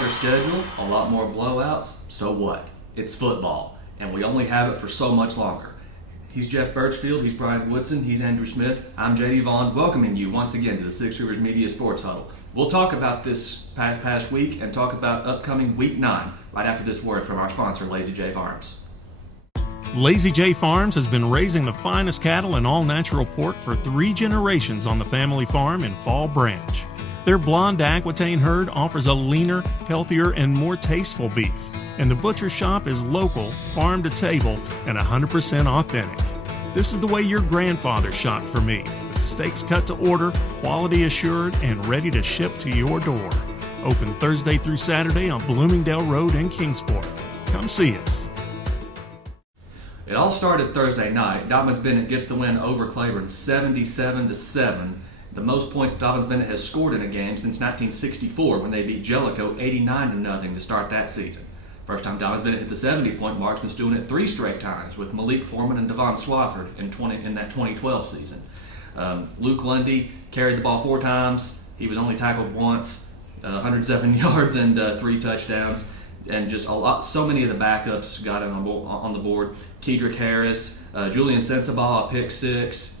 tighter schedule, a lot more blowouts. So what? It's football, and we only have it for so much longer. He's Jeff Birchfield, he's Brian Woodson, he's Andrew Smith. I'm JD Vaughn, welcoming you once again to the Six Rivers Media Sports Huddle. We'll talk about this past week and talk about upcoming Week 9 right after this word from our sponsor, Lazy J Farms. Lazy J Farms has been raising the finest cattle and all-natural pork for 3 generations on the family farm in Fall Branch. Their blonde Aquitaine herd offers a leaner, healthier, and more tasteful beef. And the butcher shop is local, farm to table, and 100% authentic. This is the way your grandfather shopped for me, with steaks cut to order, quality assured, and ready to ship to your door. Open Thursday through Saturday on Bloomingdale Road in Kingsport. Come see us. It all started Thursday night. Dobbins Bennett gets the win over Claiborne 77-7. The most points Dobbins Bennett has scored in a game since 1964 when they beat Jellicoe 89-0 to start that season. First time Dobbins Bennett hit the 70-point mark since doing it 3 straight times with Malik Foreman and Devon Swafford in that 2012 season. Luke Lundy carried the ball 4 times. He was only tackled once, 107 yards and 3 touchdowns. And just so many of the backups got on the board. Kedrick Harris, Julian Sensabaugh, a pick 6.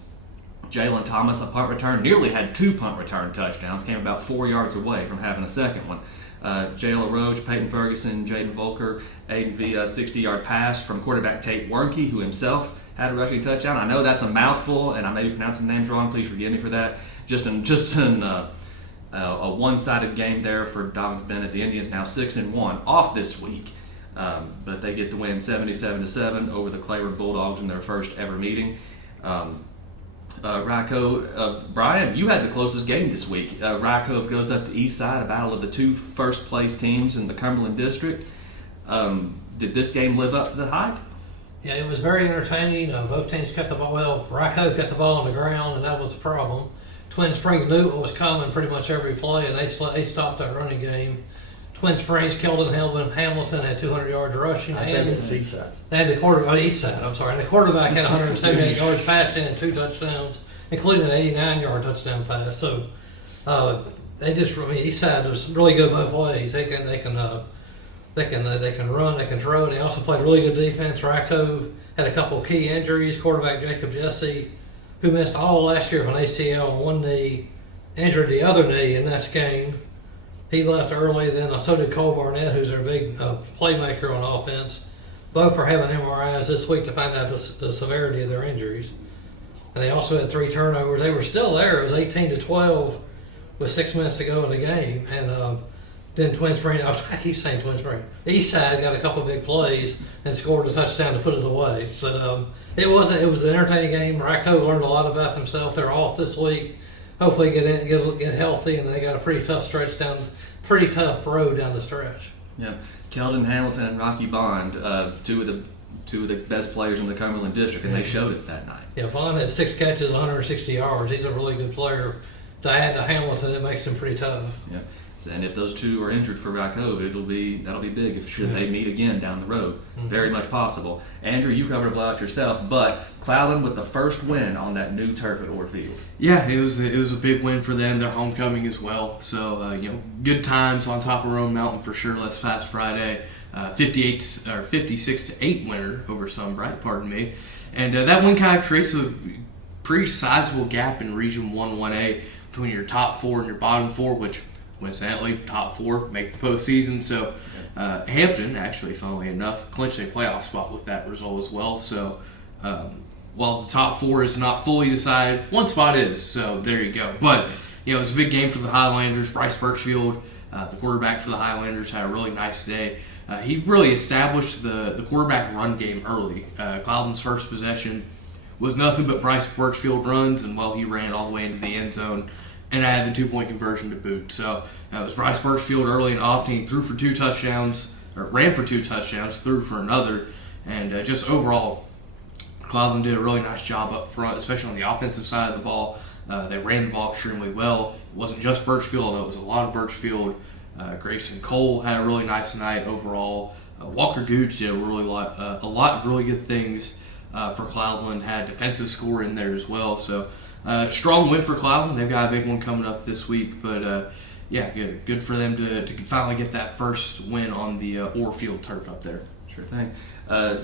Jalen Thomas, a punt return, nearly had 2 punt return touchdowns, came about 4 yards away from having a second one. Jayla Roach, Peyton Ferguson, Jaden Volker, Aiden via 60-yard pass from quarterback Tate Wernke, who himself had a rushing touchdown. I know that's a mouthful, and I may be pronouncing names wrong. Please forgive me for that. Just a one-sided game there for Dobbins Bennett. The Indians now 6-1 off this week, but they get the win 77-7 over the Claiborne Bulldogs in their first ever meeting. Rykov, Brian, you had the closest game this week. Rykov goes up to Eastside, a battle of the 2 first-place teams in the Cumberland District. Did this game live up to the hype? Yeah, it was very entertaining. Both teams kept the ball well. Rykov got the ball on the ground, and that was the problem. Twin Springs knew what was coming pretty much every play, and they stopped that running game. Twin Springs, Keldon Hamilton had 200 yards rushing. I think it's Eastside. And the quarterback had 178 yards passing and 2 touchdowns, including an 89-yard touchdown pass. So Eastside was really good both ways. They can run, they can throw. They also played really good defense. Rykov had a couple of key injuries. Quarterback Jacob Jesse, who missed all last year with an ACL on one knee, injured the other knee in this game. He left early, then so did Cole Barnett, who's their big playmaker on offense. Both are having MRIs this week to find out the severity of their injuries. And they also had 3 turnovers. They were still there. It was 18-12 with 6 minutes to go in the game. And then Twin Springs, I keep saying Twin Springs, the East Side got a couple big plays and scored a touchdown to put it away. But it was an entertaining game. Rykov learned a lot about themselves. They're off this week. Hopefully get healthy, and they got a pretty tough road down the stretch. Yeah, Keldon Hamilton and Rocky Bond, two of the best players in the Cumberland District, and they showed it that night. Yeah, Bond had 6 catches, 160 yards. He's a really good player. To add to Hamilton, it makes him pretty tough. Yeah, and if those 2 are injured for Rykov, that'll be big. Should they meet again down the road, very much possible. Andrew, you covered a blowout yourself, but Cloudland with the first win on that new turf at Orr Field. Yeah, it was a big win for them. Their homecoming as well. So good times on top of Roan Mountain for sure. Last past Friday, 56-8 winner over Sunbright. Pardon me, and that win kind of creates a pretty sizable gap in Region 1-1A between your top 4 and your bottom 4, which coincidentally, top 4 make the postseason. So Hampton, actually, funnily enough, clinched a playoff spot with that result as well. So while the top 4 is not fully decided, one spot is. So there you go. But it was a big game for the Highlanders. Bryce Birchfield, the quarterback for the Highlanders, had a really nice day. He really established the quarterback run game early. Cloudland's first possession was nothing but Bryce Birchfield runs, and he ran all the way into the end zone. And I had the 2-point conversion to boot. So it was Bryce Birchfield early and often. He threw for 2 touchdowns, or ran for 2 touchdowns, threw for another. And just overall, Cloudland did a really nice job up front, especially on the offensive side of the ball. They ran the ball extremely well. It wasn't just Birchfield, although it was a lot of Birchfield. Grayson Cole had a really nice night overall. Walker Gooch did a lot of really good things for Cloudland. Had defensive score in there as well. So strong win for Cloudland. They've got a big one coming up this week, but yeah, good for them to finally get that first win on the Orfield turf up there. Sure thing.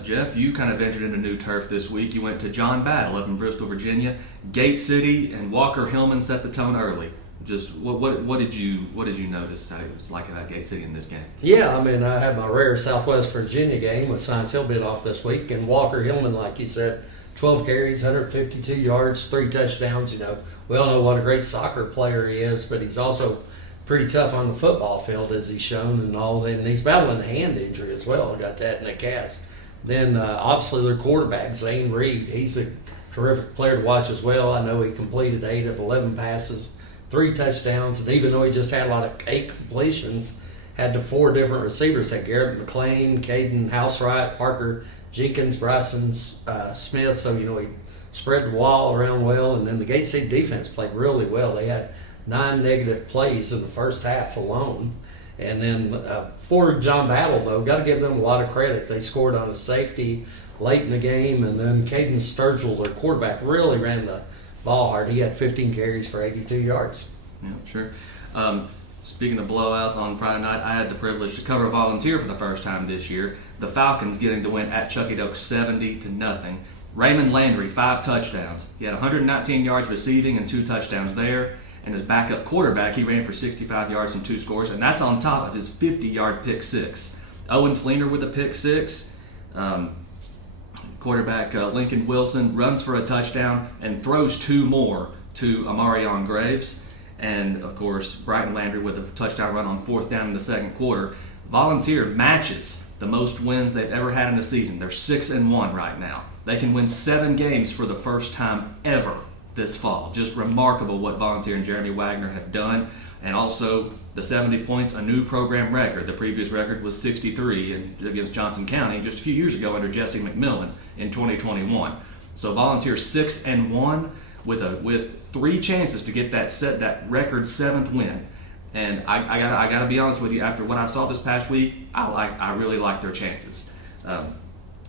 Jeff, you kind of ventured into new turf this week. You went to John Battle up in Bristol, Virginia. Gate City and Walker Hillman set the tone early. Just what did you notice how it was like at Gate City in this game? Yeah, I mean, I had my rare Southwest Virginia game with Science Hill bit off this week, and Walker Hillman, like you said, 12 carries, 152 yards, 3 touchdowns. You know, we all know what a great soccer player he is, but he's also pretty tough on the football field, as he's shown, and all that. And he's battling a hand injury as well. Got that in a cast. Then obviously their quarterback Zane Reed, he's a terrific player to watch as well. I know he completed 8 of 11 passes. 3 touchdowns, and even though he just had 8 completions, had the 4 different receivers: had Garrett McLean, Caden Housewright, Parker Jenkins, Bryson Smith. So he spread the ball around well, and then the Gate City defense played really well. They had 9 negative plays in the first half alone. And then for John Battle, though, got to give them a lot of credit. They scored on a safety late in the game, and then Caden Sturgill, their quarterback, really ran the ball hard. He had 15 carries for 82 yards. Yeah, sure. Speaking of blowouts, on Friday night, I had the privilege to cover Volunteer for the first time this year. The Falcons getting the win at Chucky Doak 70-0. Raymond Landry, 5 touchdowns. He had 119 yards receiving and 2 touchdowns there. And his backup quarterback, he ran for 65 yards and 2 scores, and that's on top of his 50-yard pick 6. Owen Fleener with a pick 6. Quarterback Lincoln Wilson runs for a touchdown and throws 2 more to Amarion Graves. And, of course, Brighton Landry with a touchdown run on 4th down in the second quarter. Volunteer matches the most wins they've ever had in a season. They're 6-1 right now. They can win 7 games for the first time ever this fall. Just remarkable what Volunteer and Jeremy Wagner have done. And also the 70 points, a new program record. The previous record was 63 against Johnson County just a few years ago under Jesse McMillan in 2021. So Volunteer 6-1 with 3 chances to get that record 7th win. And I gotta be honest with you, after what I saw this past week, I really like their chances.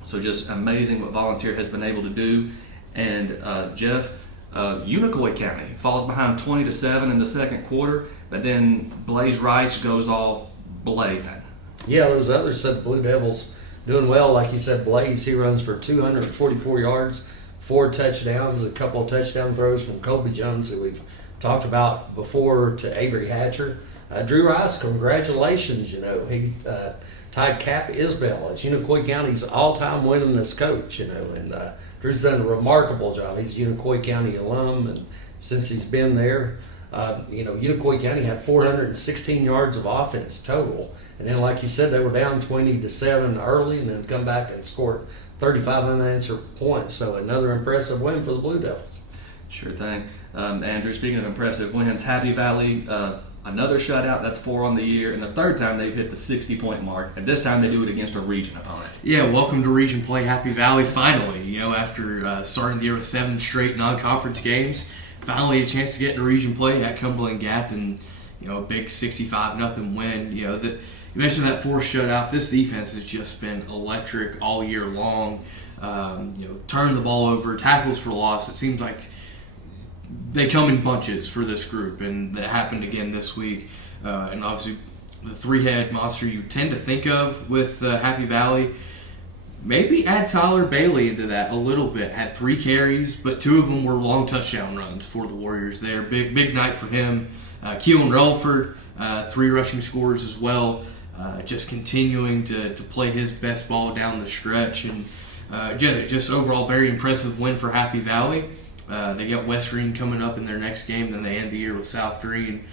So just amazing what Volunteer has been able to do. And Jeff, Unicoi County falls behind 20-7 in the second quarter, but then Blaze Rice goes all blazing. Yeah, those others said Blue Devils doing well. Like you said, Blaze, he runs for 244 yards, 4 touchdowns, a couple of touchdown throws from Colby Jones that we've talked about before to Avery Hatcher. Drew Rice, congratulations. He tied Cap Isbell as Unicoi County's all-time winningest coach, and Drew's done a remarkable job. He's a Unicoi County alum, and since he's been there, Unicoi County had 416 yards of offense total. And then, like you said, they were down 20-7 early, and then come back and scored 35 unanswered points. So another impressive win for the Blue Devils. Sure thing. Andrew, speaking of impressive wins, Happy Valley, another shutout. That's 4 on the year, and the third time they've hit the 60-point mark, and this time they do it against a region opponent. Yeah, welcome to region play, Happy Valley. Finally, after starting the year with 7 straight non-conference games, finally a chance to get into region play at Cumberland Gap, and a big 65-0 win. You mentioned that 4th shutout. This defense has just been electric all year long. Turn the ball over, tackles for loss. It seems like they come in bunches for this group, and that happened again this week. And obviously, the 3-head monster you tend to think of with Happy Valley. Maybe add Tyler Bailey into that a little bit. Had 3 carries, but 2 of them were long touchdown runs for the Warriors there. Big night for him. Keelan Relford, 3 rushing scores as well. Just continuing to play his best ball down the stretch. And just overall very impressive win for Happy Valley. They got West Green coming up in their next game. Then they end the year with South Green.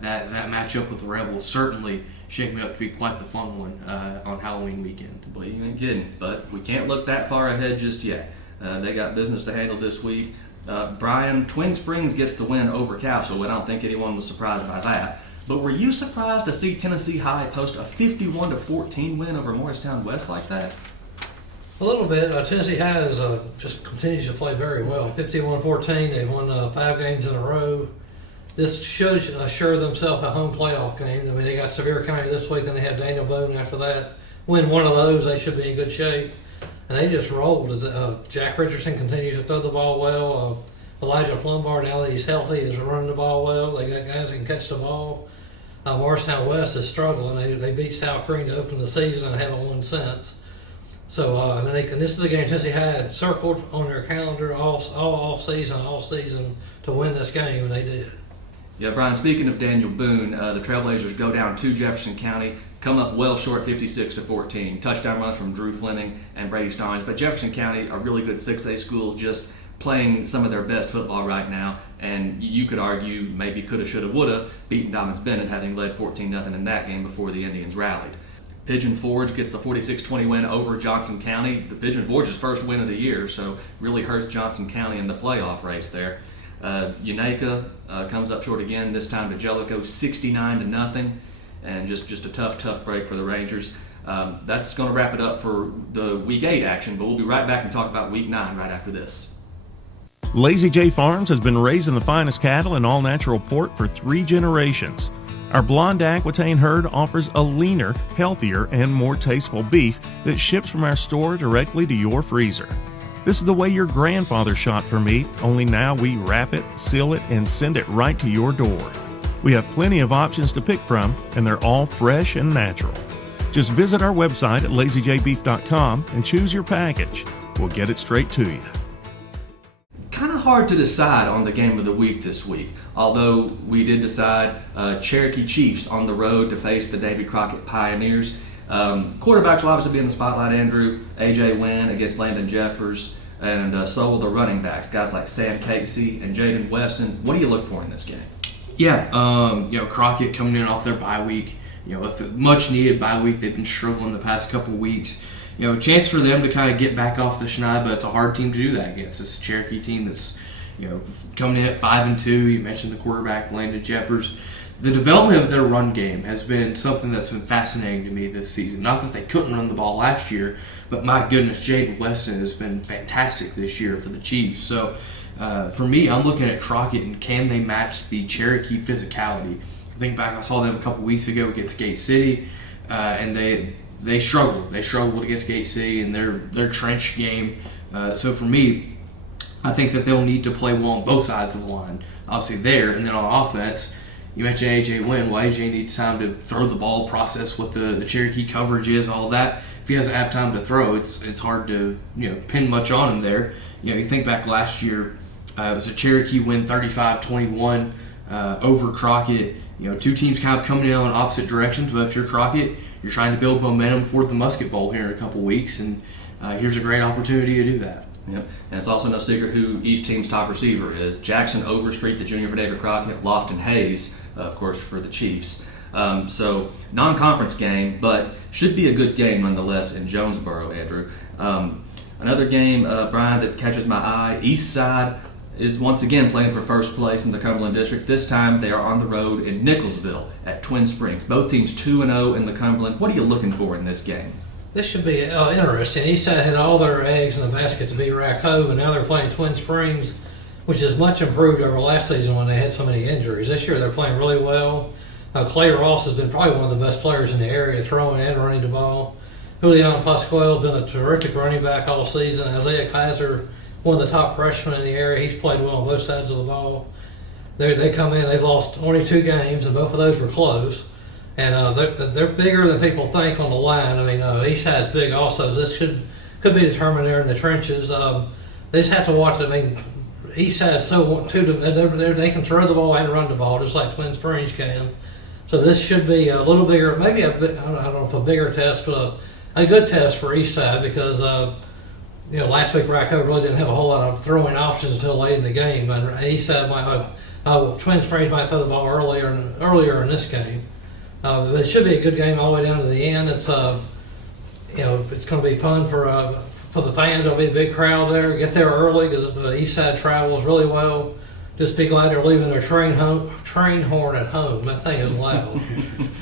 That matchup with the Rebels certainly shaping up to be quite the fun one on Halloween weekend. Well, you ain't kidding, but we can't look that far ahead just yet. They got business to handle this week. Brian, Twin Springs gets the win over Castlewood. I don't think anyone was surprised by that. But were you surprised to see Tennessee High post a 51-14 win over Morristown West like that? A little bit. Tennessee High just continues to play very well. 51-14. They won 5 games in a row. This should assure themselves a home playoff game. I mean, they got Sevier County this week, then they had Daniel Boone after that. Win one of those, they should be in good shape. And they just rolled. Jack Richardson continues to throw the ball well. Elijah Plumbar, now that he's healthy, is running the ball well. They got guys that can catch the ball. Morristown West is struggling. They beat South Green to open the season and haven't won since. So and then this is the game Tennessee had circled on their calendar all season to win this game, and they did. Yeah, Brian, speaking of Daniel Boone, the Trailblazers go down to Jefferson County, come up well short 56-14. Touchdown runs from Drew Fleming and Brady Starnes. But Jefferson County, a really good 6A school, just playing some of their best football right now. And you could argue maybe coulda, shoulda, woulda beaten Dobyns Bennett, having led 14-0 in that game before the Indians rallied. Pigeon Forge gets a 46-20 win over Johnson County. The Pigeon Forge's first win of the year, so really hurts Johnson County in the playoff race there. Unaka comes up short again, this time to Jellicoe, 69-0, and just a tough break for the Rangers. That's going to wrap it up for the Week 8 action, but we'll be right back and talk about Week 9 right after this. Lazy J Farms has been raising the finest cattle in all-natural pork for 3 generations. Our blonde Aquitaine herd offers a leaner, healthier, and more tasteful beef that ships from our store directly to your freezer. This is the way your grandfather shot for meat, only now we wrap it, seal it, and send it right to your door. We have plenty of options to pick from, and they're all fresh and natural. Just visit our website at lazyjbeef.com and choose your package. We'll get it straight to you. Kind of hard to decide on the game of the week this week, although we did decide Cherokee Chiefs on the road to face the Davy Crockett Pioneers. Quarterbacks will obviously be in the spotlight, Andrew. A.J. Wynn against Landon Jeffers, and so will the running backs, guys like Sam Casey and Jaden Weston. What do you look for in this game? Yeah, Crockett coming in off their bye week, with a much-needed bye week. They've been struggling the past couple of weeks. A chance for them to kind of get back off the schneid, but it's a hard team to do that against. This Cherokee team that's, coming in at 5-2. You mentioned the quarterback, Landon Jeffers. The development of their run game has been something that's been fascinating to me this season. Not that they couldn't run the ball last year, but my goodness, Jaden Weston has been fantastic this year for the Chiefs. So for me, I'm looking at Crockett and can they match the Cherokee physicality? I think back, I saw them a couple weeks ago against Gate City, and they struggled. They struggled against Gate City in their trench game. So for me, I think that they'll need to play well on both sides of the line. Obviously there, and then on offense, you mentioned A.J. Wynn. Well, A.J. needs time to throw the ball, process what the Cherokee coverage is, all that. If he doesn't have time to throw, it's hard to pin much on him there. You think back last year, it was a Cherokee win 35-21 over Crockett. Two teams kind of coming in on opposite directions, but if you're Crockett, you're trying to build momentum for the Musket Bowl here in a couple weeks, and here's a great opportunity to do that. Yep, and it's also no secret who each team's top receiver is. Jackson Overstreet, the junior for David Crockett, Lofton Hayes, of course, for the Chiefs. So non-conference game, but should be a good game nonetheless in Jonesboro, Andrew. Another game, Brian, that catches my eye, East Side is once again playing for first place in the Cumberland District. This time they are on the road in Nicholsville at Twin Springs. Both teams 2-0 in the Cumberland. What are you looking for in this game? This should be interesting. Eastside had all their eggs in the basket to beat Rack Cove, and now they're playing Twin Springs, which is much improved over last season when they had so many injuries. This year they're playing really well. Clay Ross has been probably one of the best players in the area, throwing and running the ball. Julian Pascual has been a terrific running back all season. Isaiah Kaiser, one of the top freshmen in the area, he's played well on both sides of the ball. They come in, they've lost only 2 games, and both of those were close. And they're bigger than people think on the line. I mean, Eastside's big also. This could be determined there in the trenches. They just have to watch it. I mean, Eastside's so they can throw the ball and run the ball just like Twin Springs can. So this should be a little bigger, maybe a bit. I don't know if a bigger test, but a good test for Eastside because last week Racco really didn't have a whole lot of throwing options until late in the game. And Eastside might Twin Springs might throw the ball earlier in this game. But it should be a good game all the way down to the end. It's it's going to be fun for the fans. There'll be a big crowd there. Get there early because the East Side travels really well. Just be glad they're leaving their train horn at home. That thing is loud.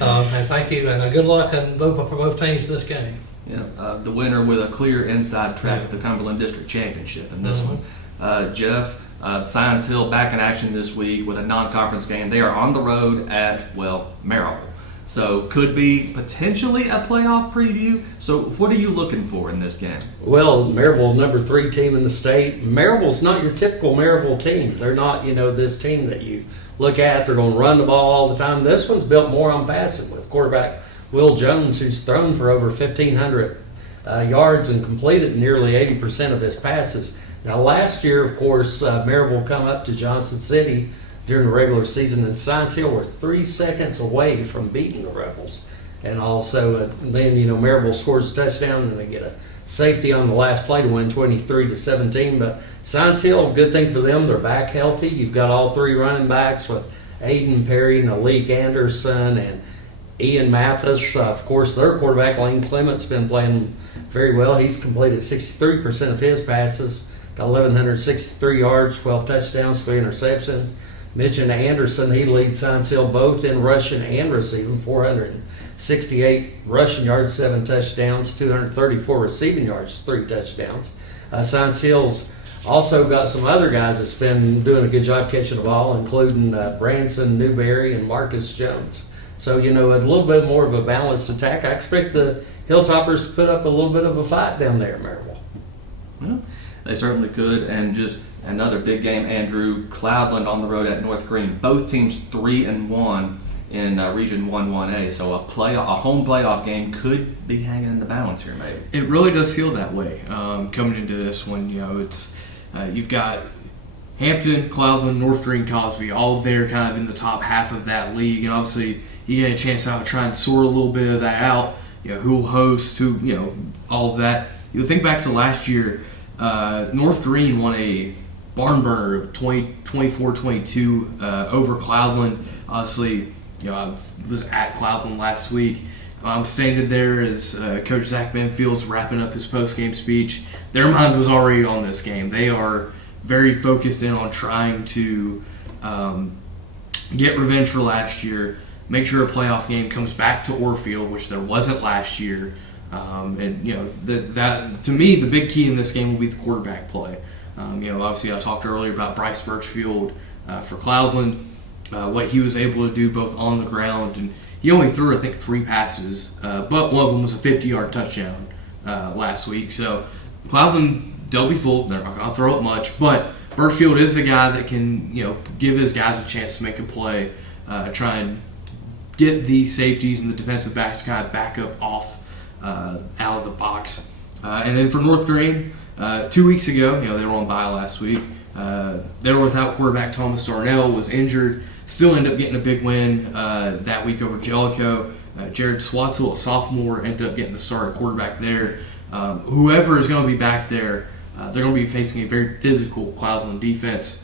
And thank you, and good luck for both teams in this game. Yeah, the winner with a clear inside track to the Cumberland District Championship in this one. Jeff, Science Hill back in action this week with a non-conference game. They are on the road at, Maryville. So could be potentially a playoff preview. So what are you looking for in this game? Well, Maryville, number 3 team in the state. Maryville's not your typical Maryville team. They're not, this team that you look at. They're going to run the ball all the time. This one's built more on passing with quarterback Will Jones, who's thrown for over 1,500 yards and completed nearly 80% of his passes. Now, last year, of course, Maryville come up to Johnson City during the regular season, and Science Hill were 3 seconds away from beating the Rebels. And also, then, Maryville scores a touchdown, and they get a safety on the last play to win 23-17. But Science Hill, good thing for them, they're back healthy. You've got all 3 running backs with Aiden Perry, Malik Anderson, and Ian Mathis. Of course, their quarterback, Lane Clement's been playing very well. He's completed 63% of his passes, got 1,163 yards, 12 touchdowns, 3 interceptions. Mitch and Anderson, he leads Science Hill both in rushing and receiving, 468 rushing yards, 7 touchdowns, 234 receiving yards, 3 touchdowns. Science Hill's also got some other guys that's been doing a good job catching the ball, including Branson Newberry and Marcus Jones. So, a little bit more of a balanced attack. I expect the Hilltoppers to put up a little bit of a fight down there at Maryville. Well, they certainly could. And just another big game, Andrew. Cloudland on the road at North Green. Both teams 3-1 in Region 1-1A. So a home playoff game could be hanging in the balance here, maybe. It really does feel that way coming into this one. It's you've got Hampton, Cloudland, North Green, Cosby, all there kind of in the top half of that league. And obviously you get a chance to try and sort a little bit of that out. Who will host, all of that. Think back to last year, North Green won a barn burner of 24-22 over Cloudland. Honestly, I was at Cloudland last week. I'm standing there as Coach Zach Benfield's wrapping up his post-game speech. Their mind was already on this game. They are very focused in on trying to get revenge for last year, make sure a playoff game comes back to Orfield, which there wasn't last year. That to me, the big key in this game will be the quarterback play. Obviously I talked earlier about Bryce Birchfield for Cloudland, what he was able to do both on the ground, and he only threw I think 3 passes, but one of them was a 50-yard touchdown last week. So Cloudland, they'll be full. They're not going to throw up much, but Birchfield is a guy that can give his guys a chance to make a play, try and get the safeties and the defensive backs kind of back up off out of the box. And then for North Green, 2 weeks ago, they were on bye last week. They were without quarterback. Thomas Darnell was injured. Still ended up getting a big win that week over Jellicoe. Jared Swatzel, a sophomore, ended up getting the start at quarterback there. Whoever is going to be back there, they're going to be facing a very physical Cloudland defense.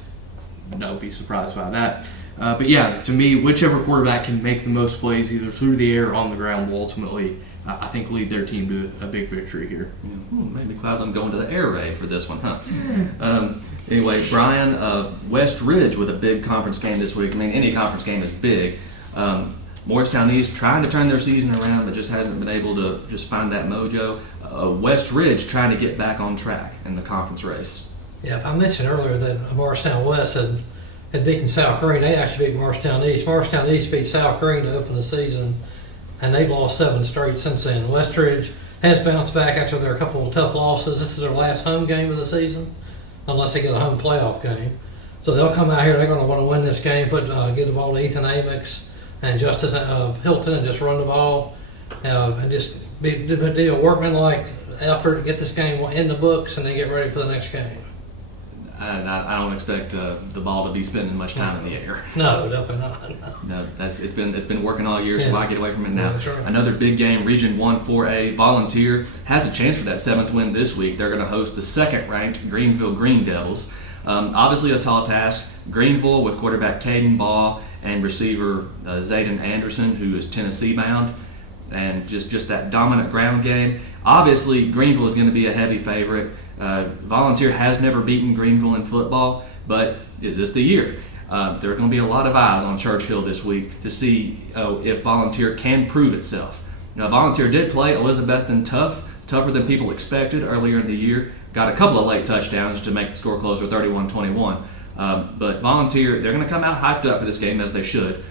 Don't be surprised by that. But yeah, to me, whichever quarterback can make the most plays, either through the air or on the ground, will ultimately, I think, lead their team to a big victory here. Maybe Cloudland going to the air raid for this one, huh? Anyway, Brian, West Ridge with a big conference game this week. I mean, any conference game is big. Morristown East trying to turn their season around, but just hasn't been able to just find that mojo. West Ridge trying to get back on track in the conference race. Yeah, I mentioned earlier that Morristown West had beaten South Green. They actually beat Morristown East. Morristown East beat South Green to open the season, and they've lost 7 straight since then. West Ridge has bounced back after their couple of tough losses. This is their last home game of the season, unless they get a home playoff game. So they'll come out here. They're going to want to win this game, get the ball to Ethan Amix and Justice Hilton, and just run the ball and just do a workmanlike effort to get this game in the books and then get ready for the next game. I don't expect the ball to be spending much time in the air. No, definitely not. No, it's been working all year, so why get away from it now? Yeah, that's right. Another big game, Region 1-4A. Volunteer has a chance for that 7th win this week. They're going to host the 2nd-ranked Greenville Green Devils. Obviously a tall task. Greenville with quarterback Caden Baugh and receiver Zayden Anderson, who is Tennessee-bound, and just that dominant ground game. Obviously, Greenville is going to be a heavy favorite. Volunteer has never beaten Greenville in football, but is this the year? There are going to be a lot of eyes on Churchill this week to see if Volunteer can prove itself. Now, Volunteer did play Elizabethton tougher than people expected earlier in the year. Got a couple of late touchdowns to make the score closer, 31-21. But Volunteer, they're going to come out hyped up for this game, as they should.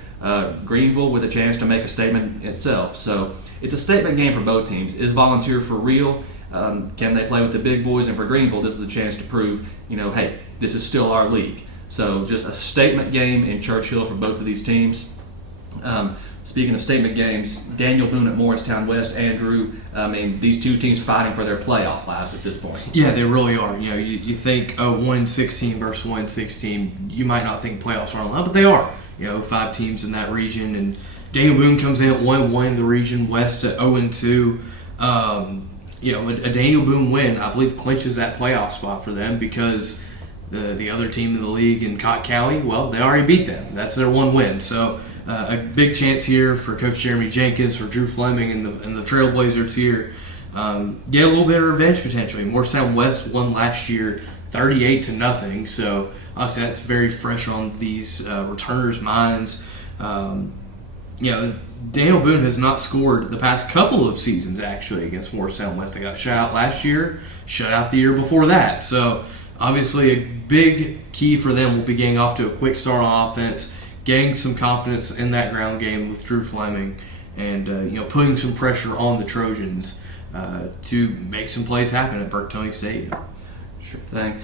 Greenville with a chance to make a statement itself. So it's a statement game for both teams. Is Volunteer for real? Can they play with the big boys? And for Greenville, this is a chance to prove, hey, this is still our league. So just a statement game in Churchill for both of these teams. Speaking of statement games, Daniel Boone at Morristown West, Andrew, these two teams fighting for their playoff lives at this point. Yeah, they really are. You think, 1-16 versus 1-16, you might not think playoffs are on the line, but they are. 5 teams in that region, and Daniel Boone comes in at 1-1 in the region, West at 0-2. A Daniel Boone win, I believe, clinches that playoff spot for them because the other team in the league in Cott County, well, they already beat them. That's their one win. So a big chance here for Coach Jeremy Jenkins, for Drew Fleming, and the Trailblazers here. Get a little bit of revenge potentially. Morristown West won last year 38-0. So obviously that's very fresh on these returners' minds. Daniel Boone has not scored the past couple of seasons actually against Morristown West. They got shut out last year, shut out the year before that. So obviously a big key for them will be getting off to a quick start on offense, getting some confidence in that ground game with Drew Fleming, and putting some pressure on the Trojans to make some plays happen at Burke-Tony Stadium. Sure thing.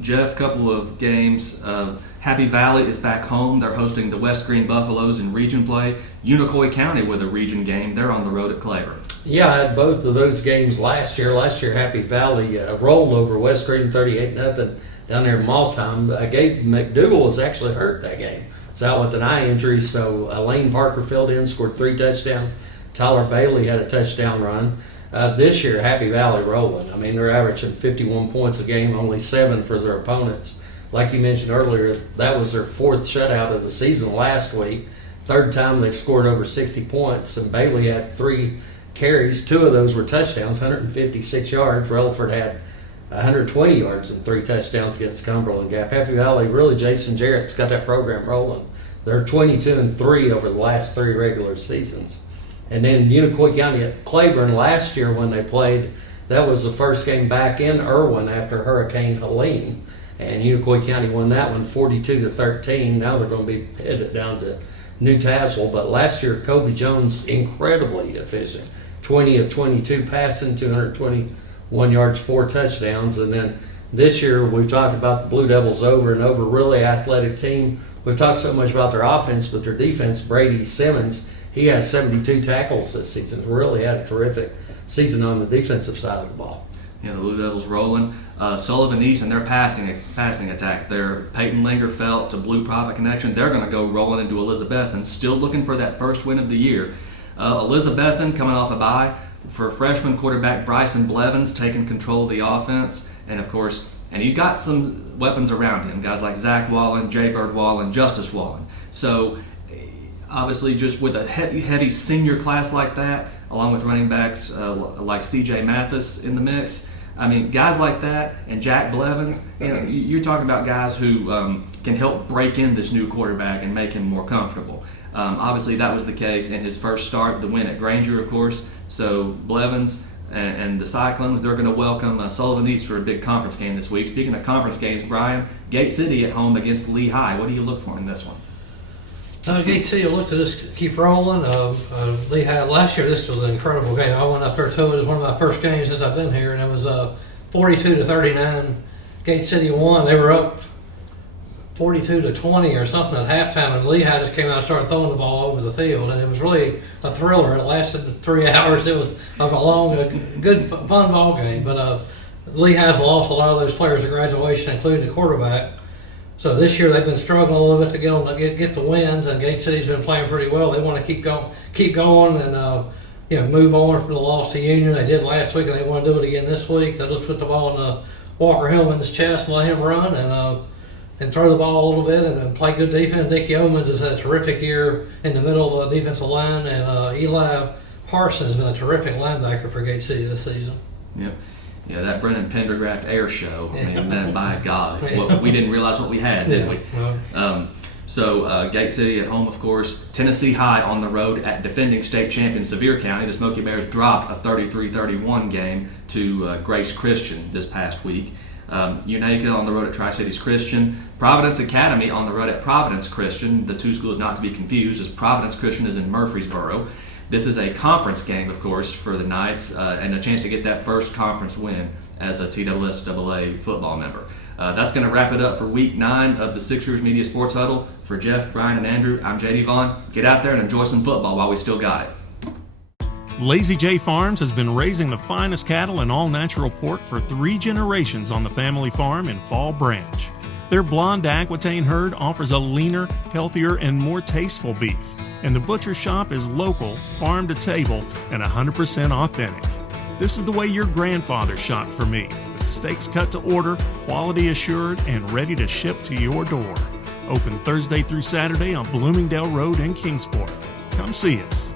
Jeff, couple of games. Happy Valley is back home. They're hosting the West Green Buffaloes in region play. Unicoi County with a region game. They're on the road at Claiborne. Yeah, I had both of those games last year. Last year, Happy Valley rolled over West Green 38-0 down there in Mossheim. Gabe McDougal was actually hurt that game. He's out with an eye injury, so Lane Parker filled in, scored 3 touchdowns. Tyler Bailey had a touchdown run. This year, Happy Valley rolling. They're averaging 51 points a game, only 7 for their opponents. Like you mentioned earlier, that was their 4th shutout of the season last week. 3rd time they've scored over 60 points, and Bailey had 3 carries. 2 of those were touchdowns, 156 yards. Relaford had 120 yards and 3 touchdowns against Cumberland Gap. Happy Valley, really, Jason Jarrett's got that program rolling. They're 22-3 over the last 3 regular seasons. And then Unicoi County at Claiborne last year when they played, that was the first game back in Irwin after Hurricane Helene. And Unicoi County won that one 42-13. Now they're going to be headed down to New Tazewell. But last year, Kobe Jones, incredibly efficient. 20 of 22 passing, 221 yards, 4 touchdowns. And then this year, we've talked about the Blue Devils over and over. Really athletic team. We've talked so much about their offense, but their defense, Brady Simmons, he has 72 tackles this season. Really had a terrific season on the defensive side of the ball. The Blue Devils rolling. Sullivan East and their passing attack. Their Peyton Lingerfeld to Blue Prophet connection. They're going to go rolling into Elizabethton, still looking for that first win of the year. Elizabethton coming off a bye for freshman quarterback Bryson Blevins taking control of the offense, and of course, he's got some weapons around him. Guys like Zach Wallen, Jay Bird Wallen, Justice Wallen. So obviously, just with a heavy senior class like that, along with running backs like C.J. Mathis in the mix, guys like that and Jack Blevins, you're talking about guys who can help break in this new quarterback and make him more comfortable. Obviously, that was the case in his first start, the win at Granger, of course. So Blevins and the Cyclones, they're going to welcome Sullivan East for a big conference game this week. Speaking of conference games, Brian, Gate City at home against Lehigh. What do you look for in this one? Gate City will look to just keep rolling. Lehigh, last year, this was an incredible game. I went up there to it. It was one of my first games since I've been here, and it was 42-39. Gate City won. They were up 42-20 or something at halftime, and Lehigh just came out and started throwing the ball over the field, and it was really a thriller. It lasted 3 hours. It was a long, good, fun ball game, but Lehigh's lost a lot of those players at graduation, including the quarterback. So this year they've been struggling a little bit to get the wins, and Gate City's been playing pretty well. They want to keep going, and move on from the loss to Union. They did last week, and they want to do it again this week. They'll just put the ball in Walker Hillman's chest and let him run and throw the ball a little bit and play good defense. Nicky Omens has had a terrific year in the middle of the defensive line, and Eli Parsons has been a terrific linebacker for Gate City this season. Yep. Yeah, that Brennan Pendergraft air show. My God, we didn't realize what we had, did we? So Gate City at home, of course. Tennessee High on the road at defending state champion Sevier County. The Smoky Bears dropped a 33-31 game to Grace Christian this past week. Unaka on the road at Tri-Cities Christian. Providence Academy on the road at Providence Christian. The two schools not to be confused, as Providence Christian is in Murfreesboro. This is a conference game, of course, for the Knights, and a chance to get that first conference win as a TSSAA football member. That's going to wrap it up for Week 9 of the Sixers Media Sports Huddle. For Jeff, Brian, and Andrew, I'm JD Vaughn. Get out there and enjoy some football while we still got it. Lazy J Farms has been raising the finest cattle and all-natural pork for 3 generations on the family farm in Fall Branch. Their blonde Aquitaine herd offers a leaner, healthier, and more tasteful beef. And the butcher shop is local, farm to table, and 100% authentic. This is the way your grandfather shopped for me, with steaks cut to order, quality assured, and ready to ship to your door. Open Thursday through Saturday on Bloomingdale Road in Kingsport. Come see us.